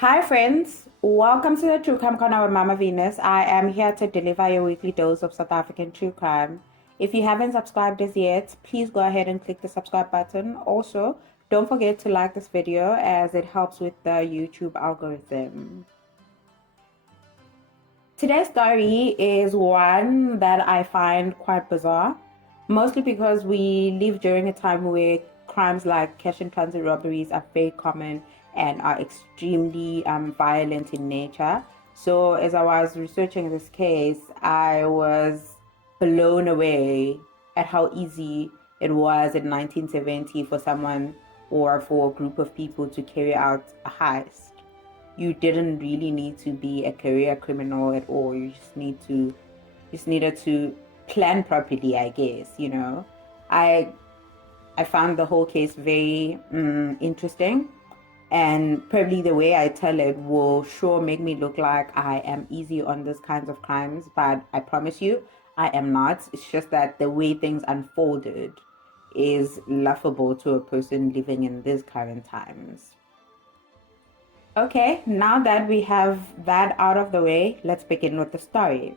Hi, friends. Welcome to the True Crime Corner with Mama Venus. I am here to deliver your weekly dose of South African true crime. If you haven't subscribed as yet, please go ahead and click the subscribe button. Also, don't forget to like this video as it helps with the YouTube algorithm. Today's story is one that I find quite bizarre, mostly because we live during a time where crimes like cash and transit robberies are very common and are extremely violent in nature. So, as I was researching this case, I was blown away at how easy it was in 1970 for someone or for a group of people to carry out a heist. You didn't really need to be a career criminal at all. You just needed to plan properly, I guess, you know. I I found the whole case very interesting, and probably the way I tell it will sure make me look like I am easy on these kinds of crimes, but I promise you I am not. It's just that the way things unfolded is laughable to a person living in these current times. Okay, now that we have that out of the way, let's begin with the story.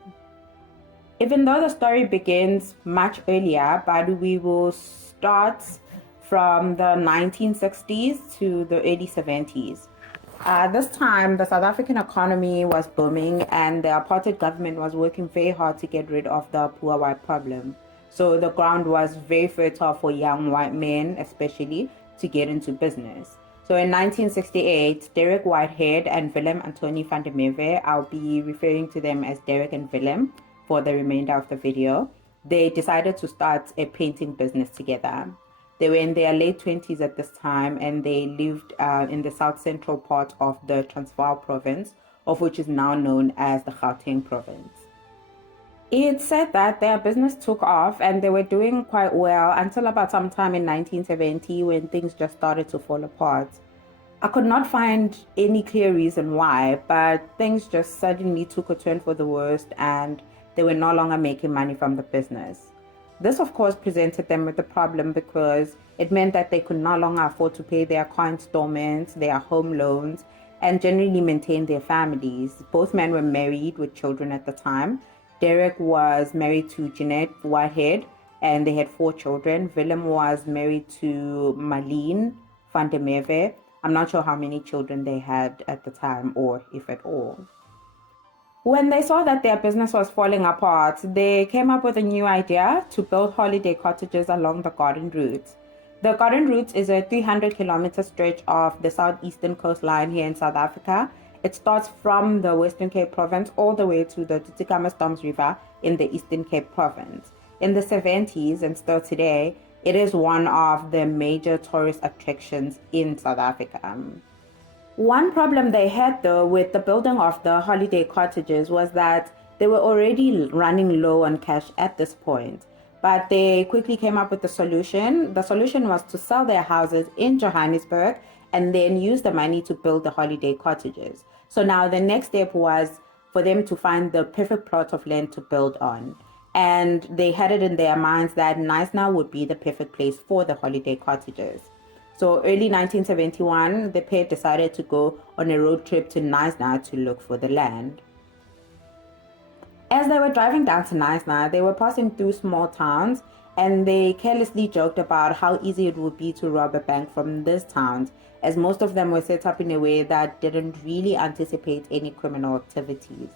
Even though the story begins much earlier, but we will start from the 1960s to the early 70s. This time, the South African economy was booming and the apartheid government was working very hard to get rid of the poor white problem. So the ground was very fertile for young white men, especially, to get into business. So in 1968, Derek Whitehead and Willem Antoni van der Merwe, I'll be referring to them as Derek and Willem for the remainder of the video, they decided to start a painting business together. They were in their late 20s at this time and they lived in the south central part of the Transvaal province, of which is now known as the Gauteng province. It said that their business took off and they were doing quite well until about sometime in 1970 when things just started to fall apart. I could not find any clear reason why, but things just suddenly took a turn for the worst and they were no longer making money from the business. This, of course, presented them with a problem because it meant that they could no longer afford to pay their car installments, their home loans, and generally maintain their families. Both men were married with children at the time. Derek was married to Jeanette Whitehead, and they had 4 children. Willem was married to Marlene van der Merwe. I'm not sure how many children they had at the time, or if at all. When they saw that their business was falling apart, they came up with a new idea to build holiday cottages along the Garden Route. The Garden Route is a 300-kilometer stretch of the southeastern coastline here in South Africa. It starts from the Western Cape province all the way to the Tuticaca River in the Eastern Cape province. In the 70s and still today, it is one of the major tourist attractions in South Africa. One problem they had though with the building of the holiday cottages was that they were already running low on cash at this point. But they quickly came up with a solution. The solution was to sell their houses in Johannesburg and then use the money to build the holiday cottages. So now the next step was for them to find the perfect plot of land to build on. And they had it in their minds that Knysna would be the perfect place for the holiday cottages. So early 1971, the pair decided to go on a road trip to Knysna to look for the land. As they were driving down to Knysna, they were passing through small towns and they carelessly joked about how easy it would be to rob a bank from these towns, as most of them were set up in a way that didn't really anticipate any criminal activities.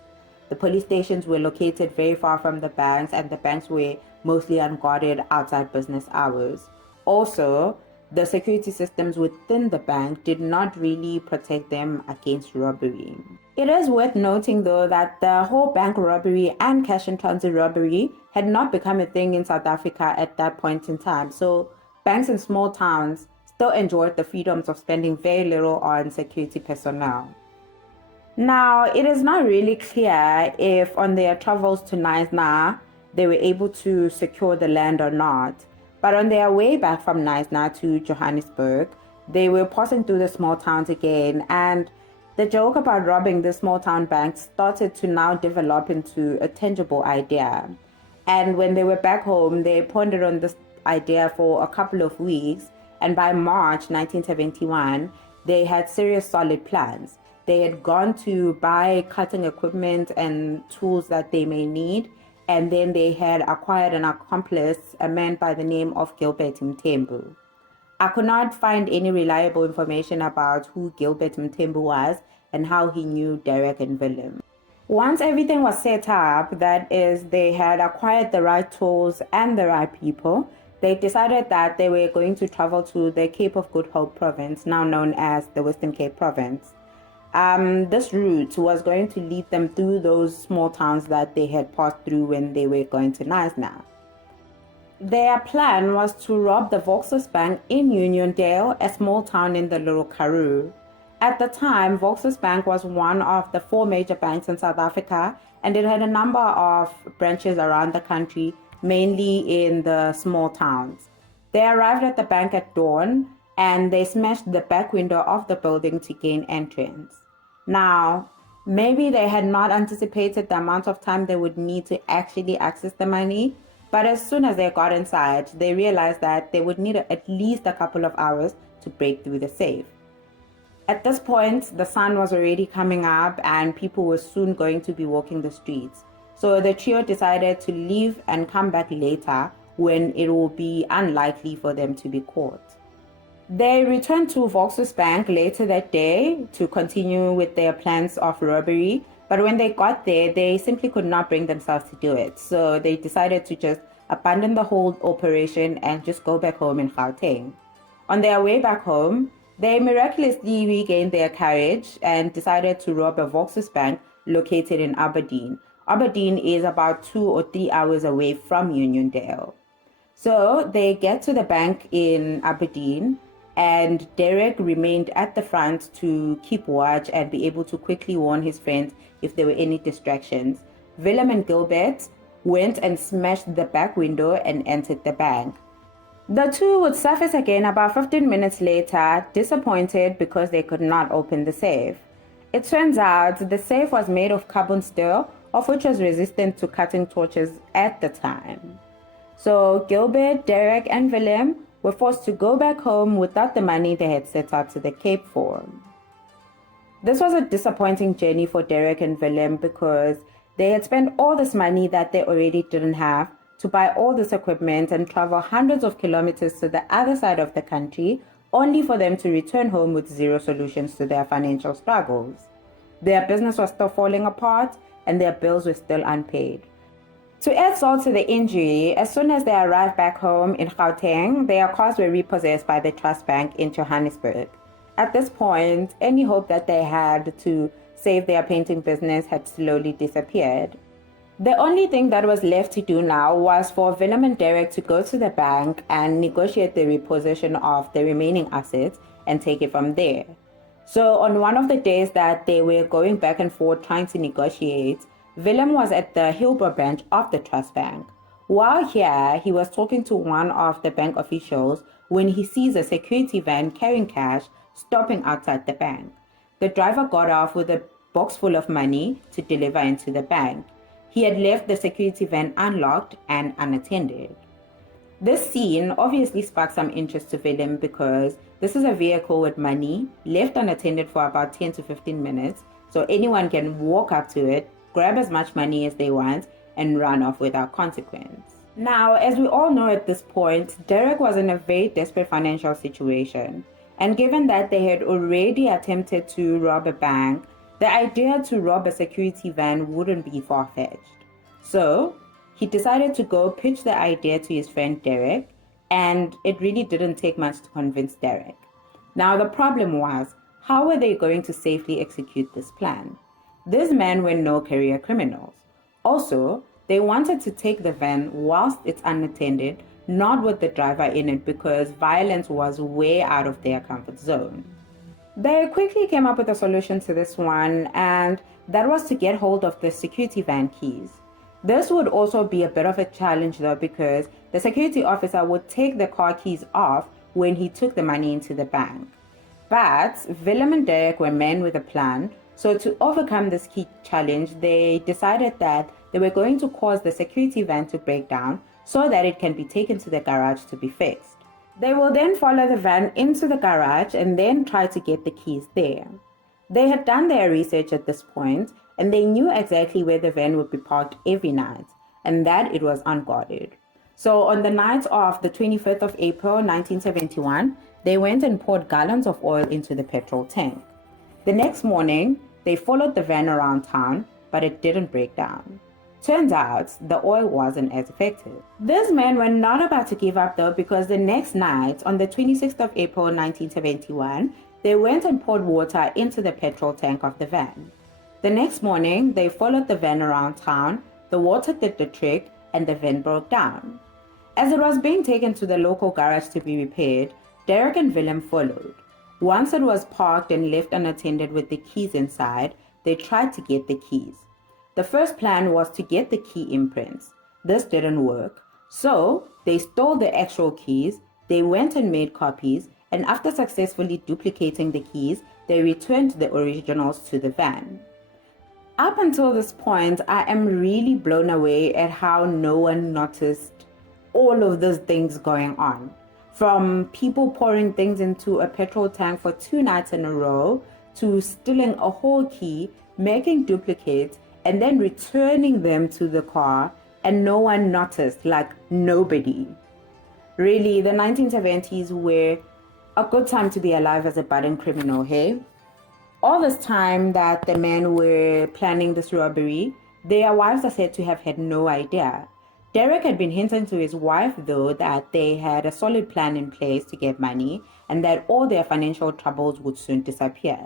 The police stations were located very far from the banks and the banks were mostly unguarded outside business hours. Also, the security systems within the bank did not really protect them against robbery. It is worth noting though that the whole bank robbery and cash and transit robbery had not become a thing in South Africa at that point in time. So banks in small towns still enjoyed the freedoms of spending very little on security personnel. Now, it is not really clear if on their travels to Knysna they were able to secure the land or not. But on their way back from Knysna to Johannesburg, they were passing through the small towns again, and the joke about robbing the small town banks started to now develop into a tangible idea. And when they were back home, they pondered on this idea for a couple of weeks, and by March 1971, they had serious solid plans. they had gone to buy cutting equipment and tools that they may need, and then they had acquired an accomplice, a man by the name of Gilbert Mthembu. I could not find any reliable information about who Gilbert Mthembu was and how he knew Derek and Willem. Once everything was set up, that is, they had acquired the right tools and the right people, they decided that they were going to travel to the Cape of Good Hope province, now known as the Western Cape province. This route was going to lead them through those small towns that they had passed through when they were going to Knysna. Their plan was to rob the Volkswagen Bank in Uniondale, a small town in the Little Karoo. At the time, Volkswagen Bank was one of the 4 major banks in South Africa, and it had a number of branches around the country, mainly in the small towns. They arrived at the bank at dawn, and they smashed the back window of the building to gain entrance. Now, maybe they had not anticipated the amount of time they would need to actually access the money, but as soon as they got inside, they realized that they would need at least a couple of hours to break through the safe. At this point, the sun was already coming up and people were soon going to be walking the streets. So the trio decided to leave and come back later when it will be unlikely for them to be caught. They returned to Volkswagen Bank later that day to continue with their plans of robbery, but when they got there, they simply could not bring themselves to do it. So they decided to just abandon the whole operation and just go back home in Gauteng. On their way back home, they miraculously regained their courage and decided to rob a Volkswagen Bank located in Aberdeen. Aberdeen is about 2 or 3 hours away from Uniondale. So they get to the bank in Aberdeen, and Derek remained at the front to keep watch and be able to quickly warn his friends if there were any distractions. Willem and Gilbert went and smashed the back window and entered the bank. The two would surface again about 15 minutes later, disappointed because they could not open the safe. It turns out the safe was made of carbon steel, of which was resistant to cutting torches at the time. So Gilbert, Derek, and Willem were forced to go back home without the money they had set out to the Cape for. This was a disappointing journey for Derek and Willem because they had spent all this money that they already didn't have to buy all this equipment and travel hundreds of kilometers to the other side of the country, only for them to return home with zero solutions to their financial struggles. Their business was still falling apart and their bills were still unpaid. To add salt to the injury, as soon as they arrived back home in Gauteng, their cars were repossessed by the Trust Bank in Johannesburg. At this point, any hope that they had to save their painting business had slowly disappeared. The only thing that was left to do now was for Willem and Derek to go to the bank and negotiate the repossession of the remaining assets and take it from there. So on one of the days that they were going back and forth trying to negotiate, Willem was at the Hillbrow branch of the Trust Bank. While here, he was talking to one of the bank officials when he sees a security van carrying cash stopping outside the bank. The driver got off with a box full of money to deliver into the bank. He had left the security van unlocked and unattended. This scene obviously sparked some interest to Willem because this is a vehicle with money left unattended for about 10 to 15 minutes, so anyone can walk up to it, grab as much money as they want, and run off without consequence. Now, as we all know at this point, Derek was in a very desperate financial situation, and given that they had already attempted to rob a bank, the idea to rob a security van wouldn't be far-fetched. So he decided to go pitch the idea to his friend Derek, and it really didn't take much to convince Derek. Now the problem was, how were they going to safely execute this plan? These men were no career criminals. Also, they wanted to take the van whilst it's unattended, not with the driver in it, because violence was way out of their comfort zone. They quickly came up with a solution to this one, and that was to get hold of the security van keys. This would also be a bit of a challenge though, because the security officer would take the car keys off when he took the money into the bank. But Willem and Derek were men with a plan, so to overcome this key challenge, they decided that they were going to cause the security van to break down so that it can be taken to the garage to be fixed. They will then follow the van into the garage and then try to get the keys there. They had done their research at this point, and they knew exactly where the van would be parked every night, and that it was unguarded. So on the night of the 25th of April 1971, they went and poured gallons of oil into the petrol tank. The next morning, they followed the van around town, but it didn't break down. Turns out the oil wasn't as effective. These men were not about to give up though, because the next night, on the 26th of April 1971, they went and poured water into the petrol tank of the van. The next morning, they followed the van around town, the water did the trick, and the van broke down. As it was being taken to the local garage to be repaired, Derek and Willem followed. Once it was parked and left unattended with the keys inside, they tried to get the keys. The first plan was to get the key imprints. This didn't work. So they stole the actual keys, they went and made copies, and after successfully duplicating the keys, they returned the originals to the van. Up until this point, I am really blown away at how no one noticed all of those things going on. From people pouring things into a petrol tank for 2 nights in a row, to stealing a whole key, making duplicates, and then returning them to the car, and no one noticed, like nobody. Really, the 1970s were a good time to be alive as a budding criminal, hey? All this time that the men were planning this robbery, their wives are said to have had no idea. Derek had been hinting to his wife, though, that they had a solid plan in place to get money and that all their financial troubles would soon disappear.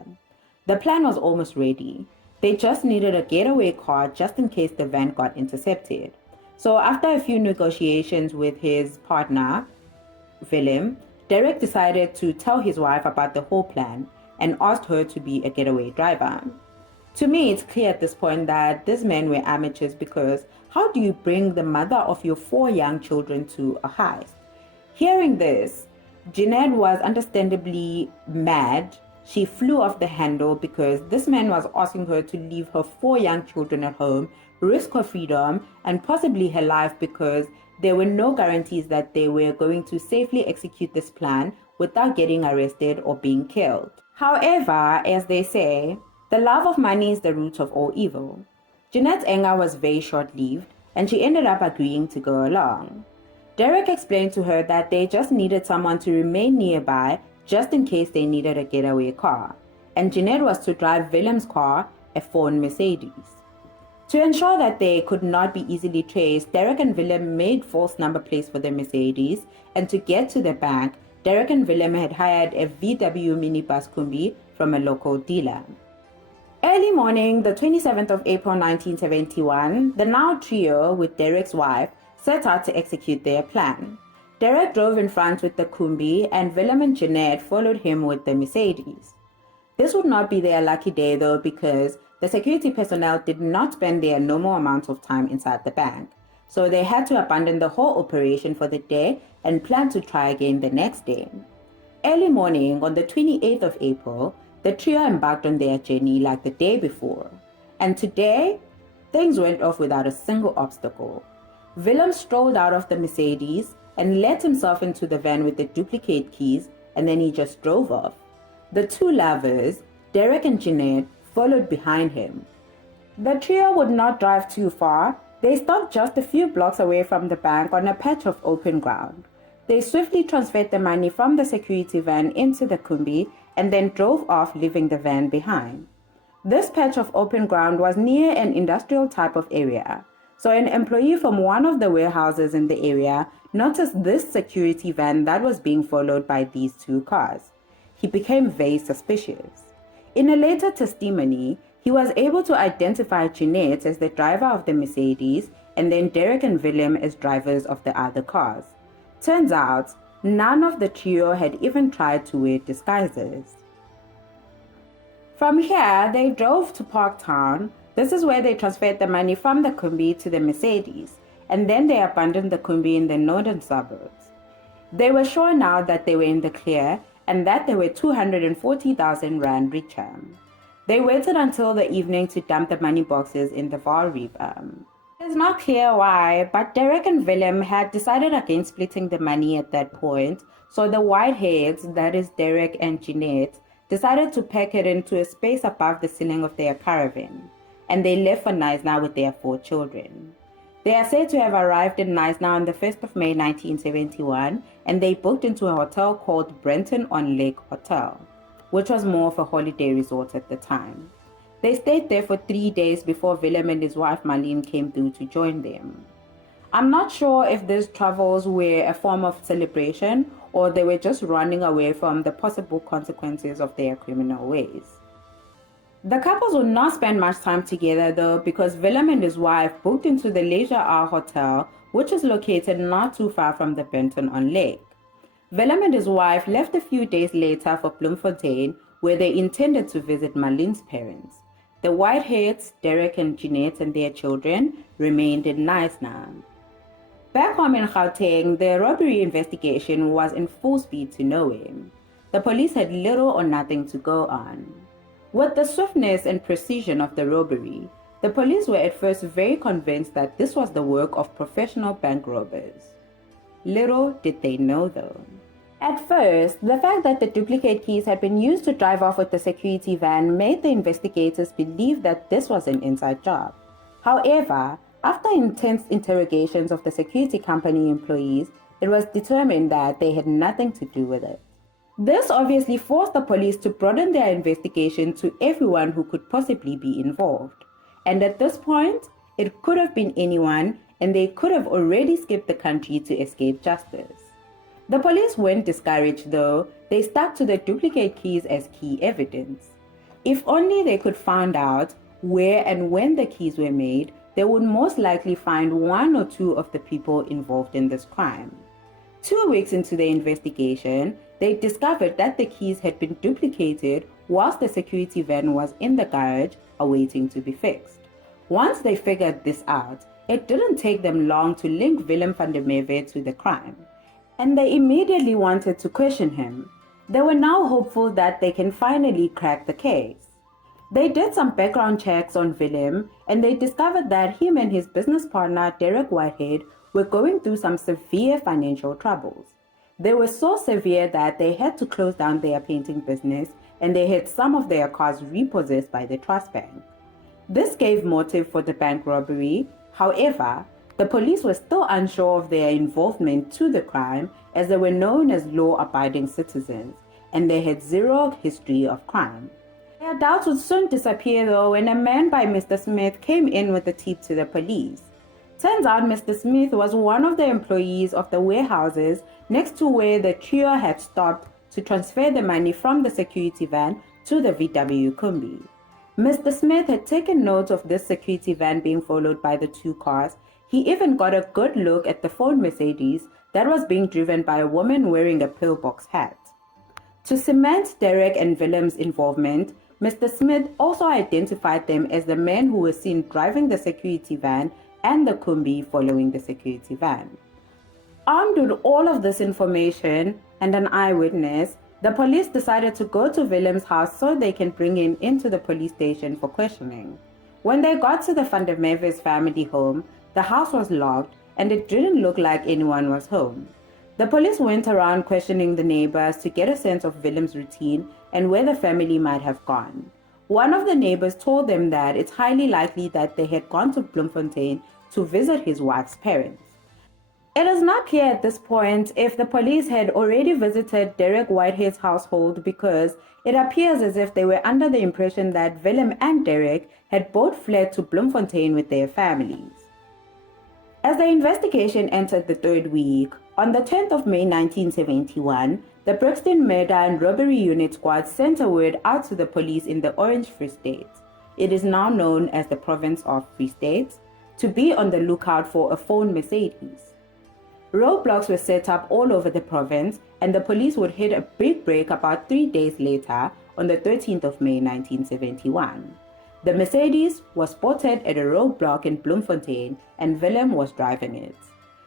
The plan was almost ready. They just needed a getaway car just in case the van got intercepted. So after a few negotiations with his partner, Willem, Derek decided to tell his wife about the whole plan and asked her to be a getaway driver. To me, it's clear at this point that these men were amateurs, because how do you bring the mother of your 4 young children to a heist? Hearing this, Jeanette was understandably mad. She flew off the handle because this man was asking her to leave her 4 young children at home, risk her freedom, and possibly her life, because there were no guarantees that they were going to safely execute this plan without getting arrested or being killed. However, as they say, the love of money is the root of all evil. Jeanette's anger was very short-lived, and she ended up agreeing to go along. Derek explained to her that they just needed someone to remain nearby just in case they needed a getaway car, and Jeanette was to drive Willem's car, a Ford Mercedes. To ensure that they could not be easily traced, Derek and Willem made false number plates for the Mercedes, and to get to the bank, Derek and Willem had hired a VW minibus Kombi from a local dealer. Early morning, the 27th of April 1971, the now trio with Derek's wife set out to execute their plan. Derek drove in front with the Kombi, and Willem and Jeanette followed him with the Mercedes. This would not be their lucky day though, because the security personnel did not spend their normal amount of time inside the bank, so they had to abandon the whole operation for the day and plan to try again the next day. Early morning, on the 28th of April, the trio embarked on their journey like the day before, and today, things went off without a single obstacle. Willem strolled out of the Mercedes and let himself into the van with the duplicate keys, and then he just drove off. The 2 lovers, Derek and Jeanette, followed behind him. The trio would not drive too far. They stopped just a few blocks away from the bank on a patch of open ground. They swiftly transferred the money from the security van into the Kombi and then drove off, leaving the van behind. This patch of open ground was near an industrial type of area, so an employee from one of the warehouses in the area noticed this security van that was being followed by these 2 cars. He became very suspicious. In a later testimony, he was able to identify Jeanette as the driver of the Mercedes and then Derek and Willem as drivers of the other cars. Turns out, none of the trio had even tried to wear disguises. From here, they drove to Parktown. This is where they transferred the money from the Kombi to the Mercedes, and then they abandoned the Kombi in the northern suburbs. They were sure now that they were in the clear and that they were 240,000 Rand richer. They waited until the evening to dump the money boxes in the Vaal River. It's not clear why, but Derek and Willem had decided against splitting the money at that point, so the Whiteheads, that is Derek and Jeanette, decided to pack it into a space above the ceiling of their caravan, and they left for Knysna with their 4 children. They are said to have arrived in Knysna on the 1st of May 1971, and they booked into a hotel called Brenton-on-Lake Hotel, which was more of a holiday resort at the time. They stayed there for 3 days before Willem and his wife Marlene came through to join them. I'm not sure if these travels were a form of celebration or they were just running away from the possible consequences of their criminal ways. The couples would not spend much time together though, because Willem and his wife booked into the Leisure Hour Hotel, which is located not too far from the Benton-on-Lake. Willem and his wife left a few days later for Bloemfontein, where they intended to visit Marlene's parents. The Whiteheads, Derek and Jeanette and their children, remained in Knysna. Back home in Gauteng, the robbery investigation was in full speed to nowhere. The police had little or nothing to go on. With the swiftness and precision of the robbery, the police were at first very convinced that this was the work of professional bank robbers. Little did they know though. At first, the fact that the duplicate keys had been used to drive off with the security van made the investigators believe that this was an inside job. However, after intense interrogations of the security company employees, it was determined that they had nothing to do with it. This obviously forced the police to broaden their investigation to everyone who could possibly be involved. And at this point, it could have been anyone, and they could have already skipped the country to escape justice. The police weren't discouraged though. They stuck to the duplicate keys as key evidence. If only they could find out where and when the keys were made, they would most likely find 1 or 2 of the people involved in this crime. 2 weeks into the investigation, they discovered that the keys had been duplicated whilst the security van was in the garage awaiting to be fixed. Once they figured this out, it didn't take them long to link Willem van der Merwe to the crime, and they immediately wanted to question him. They were now hopeful that they can finally crack the case. They did some background checks on Willem, and they discovered that him and his business partner Derek Whitehead were going through some severe financial troubles. They were so severe that they had to close down their painting business, and they had some of their cars repossessed by the Trust Bank. This gave motive for the bank robbery. However, the police were still unsure of their involvement to the crime, as they were known as law-abiding citizens, and they had zero history of crime. Their doubts would soon disappear though when a man by Mr. Smith came in with a tip to the police. Turns out Mr. Smith was one of the employees of the warehouses next to where the trio had stopped to transfer the money from the security van to the VW Kombi. Mr. Smith had taken note of this security van being followed by the 2 cars. He even got a good look at the phone Mercedes that was being driven by a woman wearing a pillbox hat. To cement Derek and Willem's involvement, Mr. Smith also identified them as the men who were seen driving the security van and the Kombi following the security van. Armed with all of this information and an eyewitness, the police decided to go to Willem's house so they can bring him into the police station for questioning. When they got to the Van der Merwe's family home, the house was locked and it didn't look like anyone was home. The police went around questioning the neighbors to get a sense of Willem's routine and where the family might have gone. One of the neighbors told them that it's highly likely that they had gone to Bloemfontein to visit his wife's parents. It is not clear at this point if the police had already visited Derek Whitehead's household, because it appears as if they were under the impression that Willem and Derek had both fled to Bloemfontein with their families. As the investigation entered the 3rd week, on the 10th of May 1971, the Brixton Murder and Robbery Unit Squad sent a word out to the police in the Orange Free State. It is now known as the Province of Free State, to be on the lookout for a phone Mercedes. Roadblocks were set up all over the province, and the police would hit a big break about 3 days later on the 13th of May 1971. The Mercedes was spotted at a roadblock in Bloemfontein, and Willem was driving it.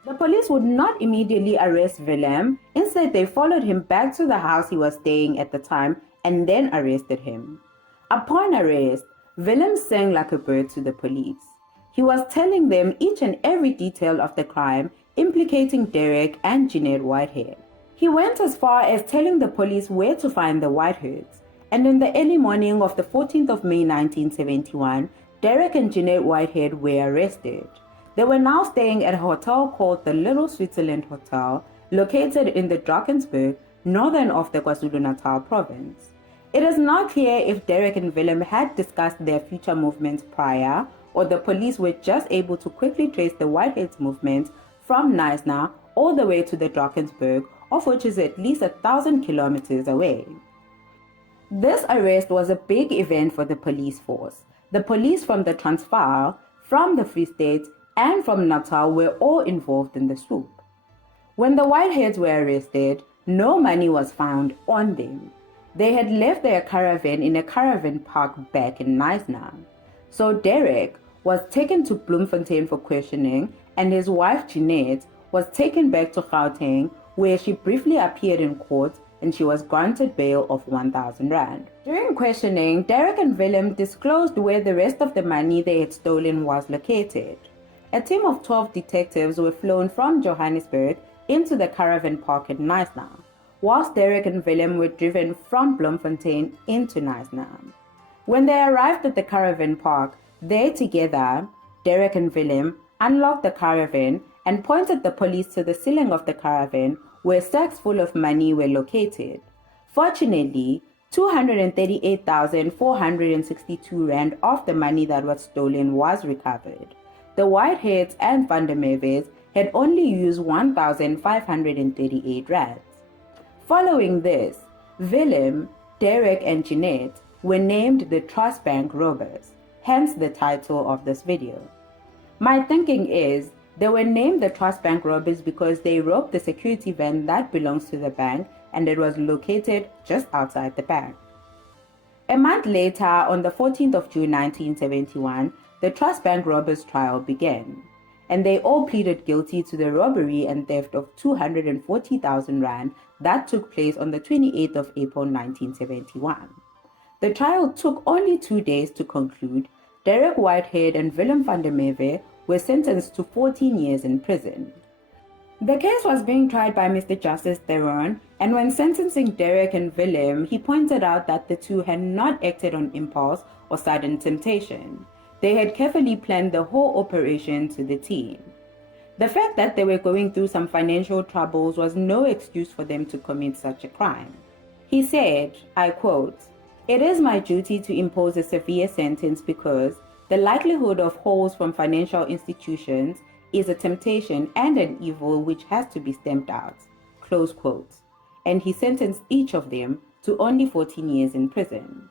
The police would not immediately arrest Willem. Instead, they followed him back to the house he was staying at the time and then arrested him. Upon arrest, Willem sang like a bird to the police. He was telling them each and every detail of the crime implicating Derek and Jeanette Whitehead. He went as far as telling the police where to find the Whiteheads, And in the early morning of the 14th of May 1971, Derek and Jeanette Whitehead were arrested. They were now staying at a hotel called the Little Switzerland Hotel, located in the Drakensberg, northern of the KwaZulu-Natal province. It is not clear if Derek and Willem had discussed their future movements prior, or the police were just able to quickly trace the Whiteheads' movements from Knysna all the way to the Drakensberg, of which is at least 1,000 kilometers away. This arrest was a big event for the police force. The police from the Transvaal, from the Free State, and from Natal were all involved in the swoop. When the Whiteheads were arrested, no money was found on them. They had left their caravan in a caravan park back in Knysna. So Derek was taken to Bloemfontein for questioning, and his wife Jeanette was taken back to Gauteng, where she briefly appeared in court and she was granted bail of 1,000 rand. During questioning, Derek and Willem disclosed where the rest of the money they had stolen was located. A team of 12 detectives were flown from Johannesburg into the caravan park at Knysna, whilst Derek and Willem were driven from Bloemfontein into Knysna. When they arrived at the caravan park, they together, Derek and Willem, unlocked the caravan and pointed the police to the ceiling of the caravan where sacks full of money were located. Fortunately, 238,462 rand of the money that was stolen was recovered. The Whiteheads and Van der Merwes had only used 1,538 rands. Following this, Willem, Derek, and Jeanette were named the Trust Bank Robbers, hence the title of this video. My thinking is they were named the Trust Bank Robbers because they robbed the security van that belongs to the bank and it was located just outside the bank. A month later, on the 14th of June 1971, the Trust Bank Robbers trial began, and they all pleaded guilty to the robbery and theft of 240,000 rand that took place on the 28th of April 1971. The trial took only 2 days to conclude. Derek Whitehead and Willem van der Merwe were sentenced to 14 years in prison. The case was being tried by Mr. Justice Theron, and when sentencing Derek and Willem, he pointed out that the two had not acted on impulse or sudden temptation. They had carefully planned the whole operation to the T. The fact that they were going through some financial troubles was no excuse for them to commit such a crime. He said, I quote, "It is my duty to impose a severe sentence because the likelihood of holes from financial institutions is a temptation and an evil which has to be stamped out." Close quote. And he sentenced each of them to only 14 years in prison.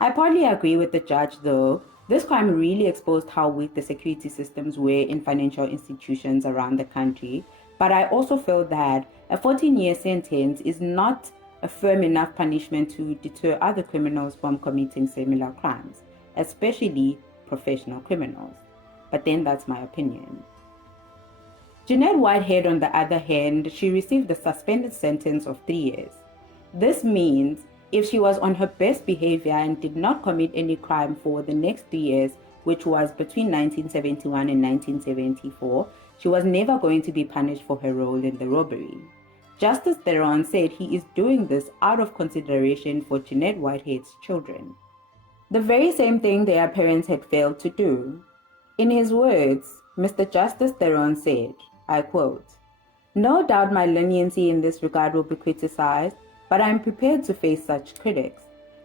I partly agree with the judge though. This crime really exposed how weak the security systems were in financial institutions around the country, but I also feel that a 14-year sentence is not a firm enough punishment to deter other criminals from committing similar crimes, especially professional criminals. But then that's my opinion. Jeanette Whitehead, on the other hand, she received a suspended sentence of 3 years. This means if she was on her best behavior and did not commit any crime for the next 3 years, which was between 1971 and 1974, she was never going to be punished for her role in the robbery. Justice Theron said he is doing this out of consideration for Jeanette Whitehead's children, the very same thing their parents had failed to do. In his words, Mr. Justice Theron said, I quote, "No doubt my leniency in this regard will be criticized, but I am prepared to face such critics.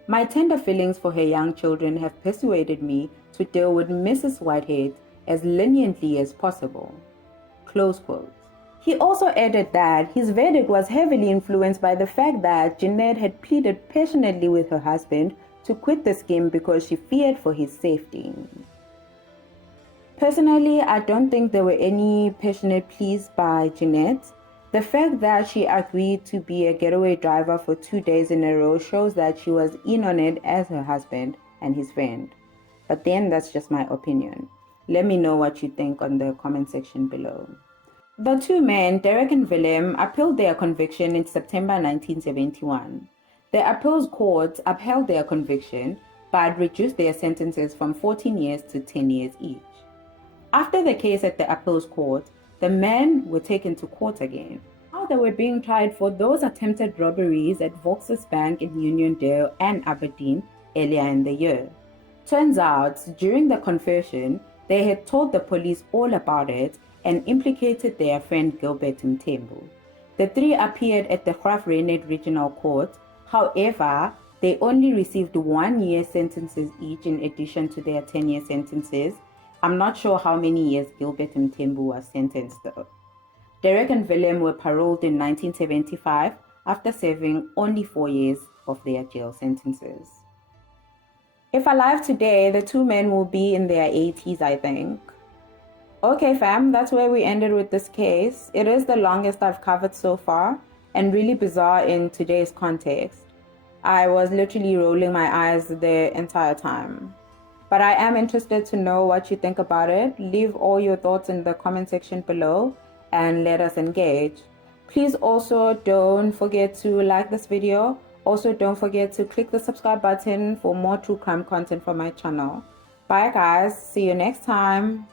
My tender feelings for her young children have persuaded me to deal with Mrs. Whitehead as leniently as possible." Close quote. He also added that his verdict was heavily influenced by the fact that Jeanette had pleaded passionately with her husband to quit the scheme because she feared for his safety. Personally, I don't think there were any passionate pleas by Jeanette. The fact that she agreed to be a getaway driver for 2 days in a row shows that she was in on it as her husband and his friend. But then that's just my opinion. Let me know what you think on the comment section below. The two men, Derek and Willem, appealed their conviction in September 1971. The appeals court upheld their conviction but reduced their sentences from 14 years to 10 years each. After the case at the appeals court, the men were taken to court again. Now now they were being tried for those attempted robberies at Vauxhall Bank in Uniondale and Aberdeen earlier in the year. Turns out, during the confession, they had told the police all about it and implicated their friend Gilbert Mthembu. The three appeared at the Graaff-Reinet Regional Court. However, they only received 1 year sentences each in addition to their 10-year sentences. I'm not sure how many years Gilbert Mthembu was sentenced though. Derek and Willem were paroled in 1975 after serving only 4 years of their jail sentences. If alive today, the two men will be in their 80s, I think. Okay fam, that's where we ended with this case. It is the longest I've covered so far and really bizarre in today's context. I was literally rolling my eyes the entire time. But I am interested to know what you think about it. Leave all your thoughts in the comment section below and let us engage. Please also don't forget to like this video. Also don't forget to click the subscribe button for more true crime content from my channel. Bye guys, see you next time.